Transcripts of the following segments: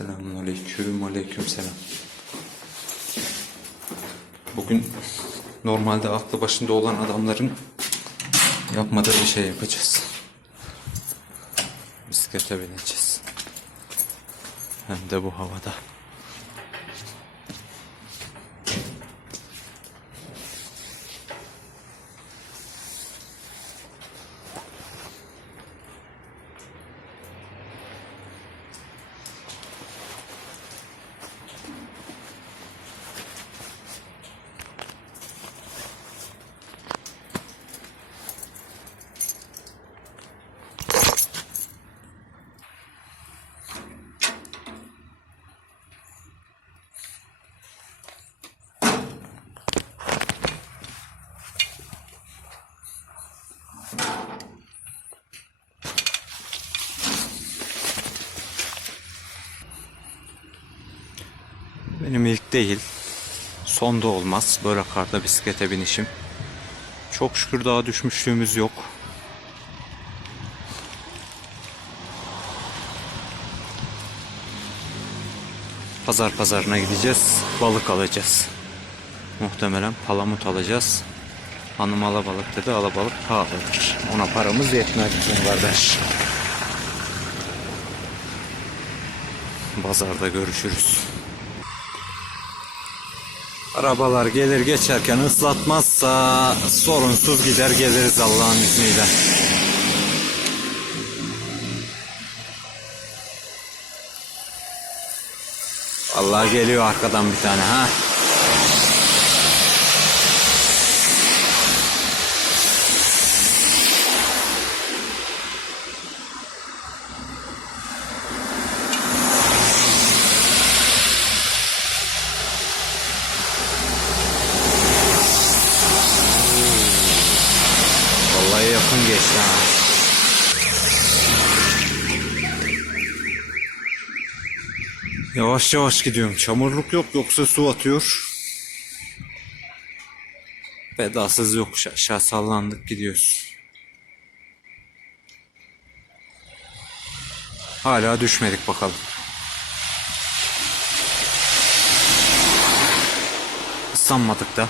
Selamun aleyküm, aleyküm selam. Bugün normalde aklı başında olan adamların yapmadığı bir şey yapacağız. Bisiklete bineceğiz. Hem de bu havada. Benim ilk değil. Son da olmaz. Böyle karda bisiklete binişim. Çok şükür daha düşmüşlüğümüz yok. Pazar pazarına gideceğiz. Balık alacağız. Muhtemelen palamut alacağız. Hanım alabalık dedi. Alabalık pahalıdır. Ona paramız yetmez bizim kardeş. Pazarda görüşürüz. Arabalar gelir geçerken ıslatmazsa sorunsuz gider geliriz Allah'ın izniyle. Allah geliyor arkadan bir tane ha. Yavaş yavaş gidiyorum. Çamurluk yok yoksa su atıyor. Pedalsız yokuş aşağı sallandık gidiyoruz. Hala düşmedik bakalım. Islanmadık da.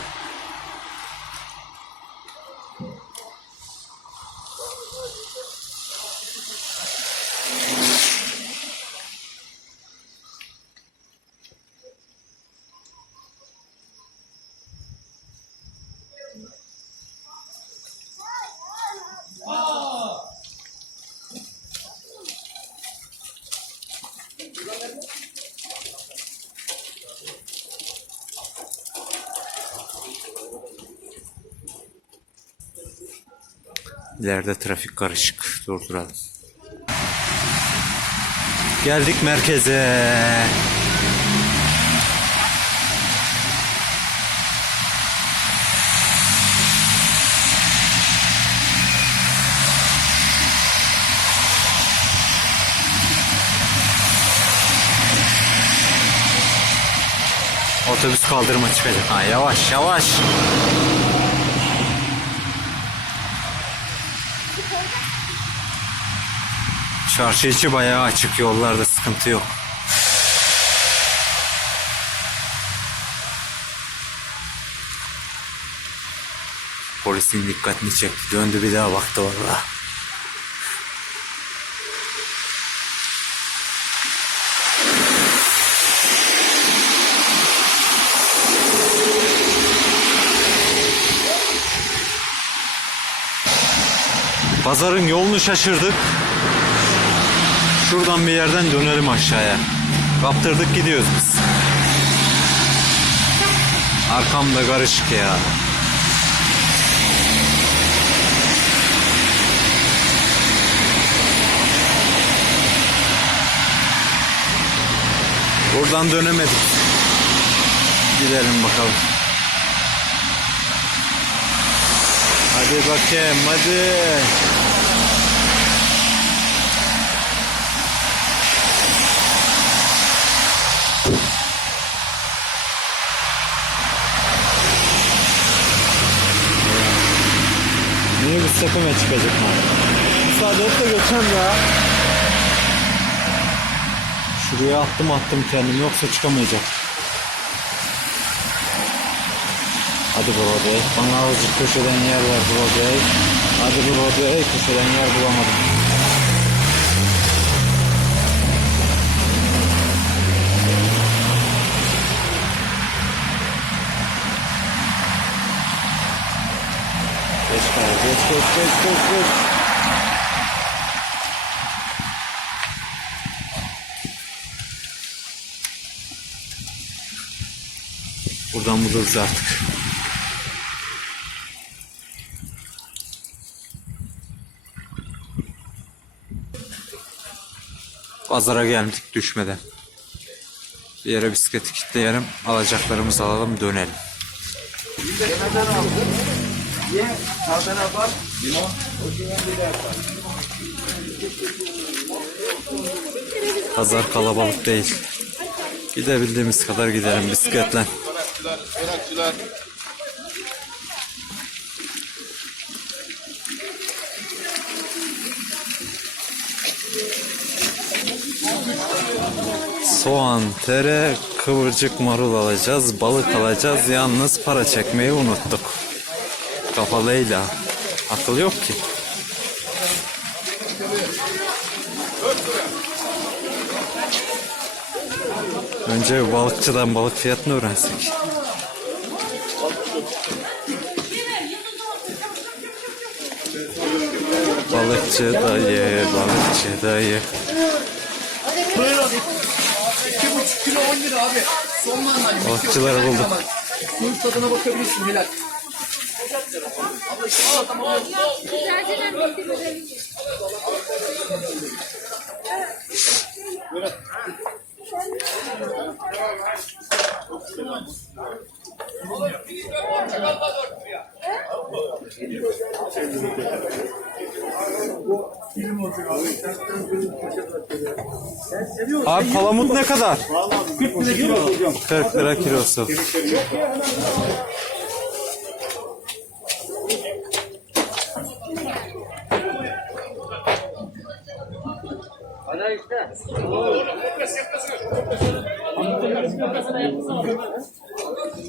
İleride trafik karışık. Durduralım. Geldik merkeze. Otobüs kaldırıma çıkacak. Ha, yavaş yavaş. Çarşı içi bayağı açık yollarda sıkıntı yok. Polisin dikkatini çekti. Döndü bir daha baktı valla. Pazarın yolunu şaşırdık. Şuradan bir yerden dönelim aşağıya. Kaptırdık gidiyoruz biz. Arkamda karışık ya. Buradan dönemedik. Gidelim bakalım. Hadi bakayım hadi. Tepeme çıkacak? Müsaade et de geçen ya. Şuraya attım attım kendimi yoksa çıkamayacak. Hadi Broadway. Bana azıcık köşeden yer ver Broadway. Hadi Broadway. Köşeden yer bulamadım. Geç geç geç geç geç. Buradan buluruz artık. Pazara geldik düşmeden. Bir yere bisikleti kilitleyelim, alacaklarımızı alalım dönelim. Pazar kalabalık değil. Gidebildiğimiz kadar gidelim bisikletle. Soğan, tere, kıvırcık marul alacağız, balık alacağız. Yalnız para çekmeyi unuttuk. Kafalıyla. Akıl yok ki. Önce balıkçıdan balık fiyatını öğrensek. Balıkçı dayı, balıkçı dayı. İki buçuk kilo 10 lira abi. Son manlar. Balıkçıları bulduk. Suyun tadına bakabilirsin Helal. Abi palamut ne kadar? 40 lira kilosu.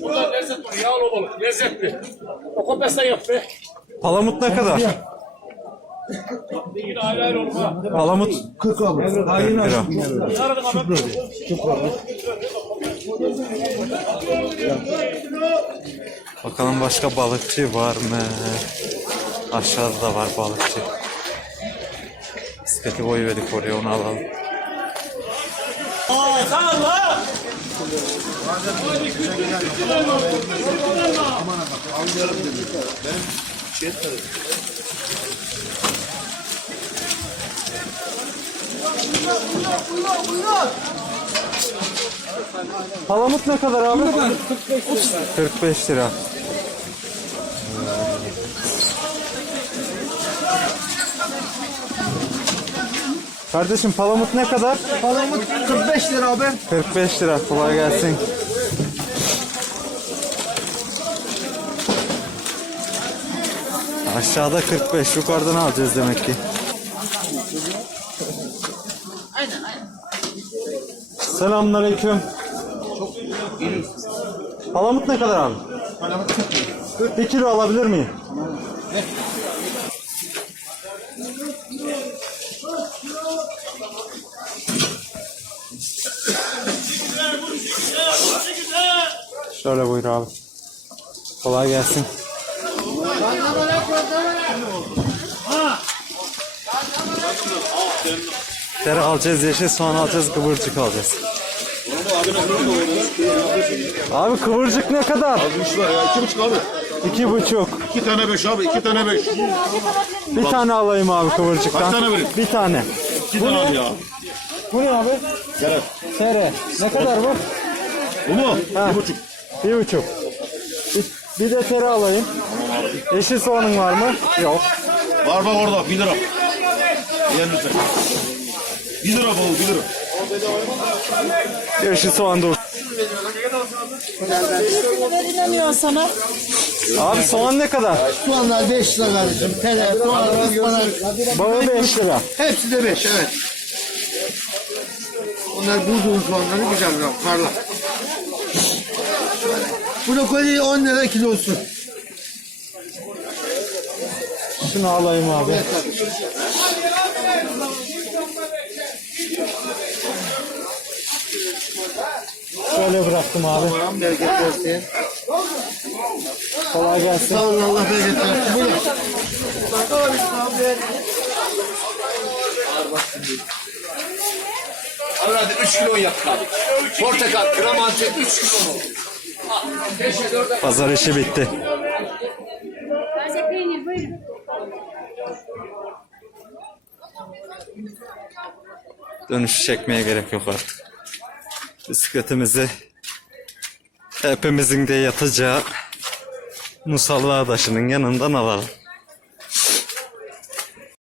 Burada lezzet var. Yağlı balık. Lezzetli. O kopesta yap be. Palamut ne kadar? Yine ayrı ayrı olur ha. Palamut 40 lira. Aradım abi. Bakalım başka balıkçı var mı? Aşağıda da var balıkçı. Bisikleti koyuverdik oraya onu alalım. Palamut ne kadar abi? 45 lira. Kardeşim palamut ne kadar? Palamut 45 lira abi. 45 lira. Kolay gelsin. Aşağıda 45. Yukarıdan alacağız demek ki. Selamünaleyküm. Palamut ne kadar abi? Palamut 40 Bir kilo alabilir miyim? Şöyle buyur abi. Kolay gelsin. Tere alacağız, yeşil soğan alacağız, kıvırcık alacağız. Abi kıvırcık ne kadar? Üç var ya. iki buçuk abi. İki buçuk. İki tane beş abi. iki tane beş. Bir tane alayım abi kıvırcıktan. Kaç tane vereyim? Bir tane. İki tane abi ya. Bu ne abi? Gel. Tere. Ne kadar bu? Bu mu? Ha. Bir buçuk. Bir buçuk. Bir, bir de tere alayım. Yeşil soğanın var mı? Yok. Var bak orada. Bir lira. Yiyen lütfen. Bir lira bol. Bir lira. Yeşil soğan dur. Verilemiyor sana. Abi soğan ne kadar? Soğanlar 5 lira kardeşim. Tere, soğan, ıspanak. Bağı 5 lira. Hepsi de 5 evet. Bunlar bulduğun soğanları güzel bırak. Brokoli 10 lira kilosu. Şunu alayım abi. Şöyle bıraktım abi. Tamam bereket versin. Kolay gelsin. Sağ olun Allah bereket versin. Buyurun. Al hadi 3 kilo yaptık abi. Portakal, gram antep 3 kilo mu? Pazar işi bitti. Dönüş çekmeye gerek yok artık. Bisikletimizi hepimizin de yatacağı Musallı Adaşı'nın yanından alalım.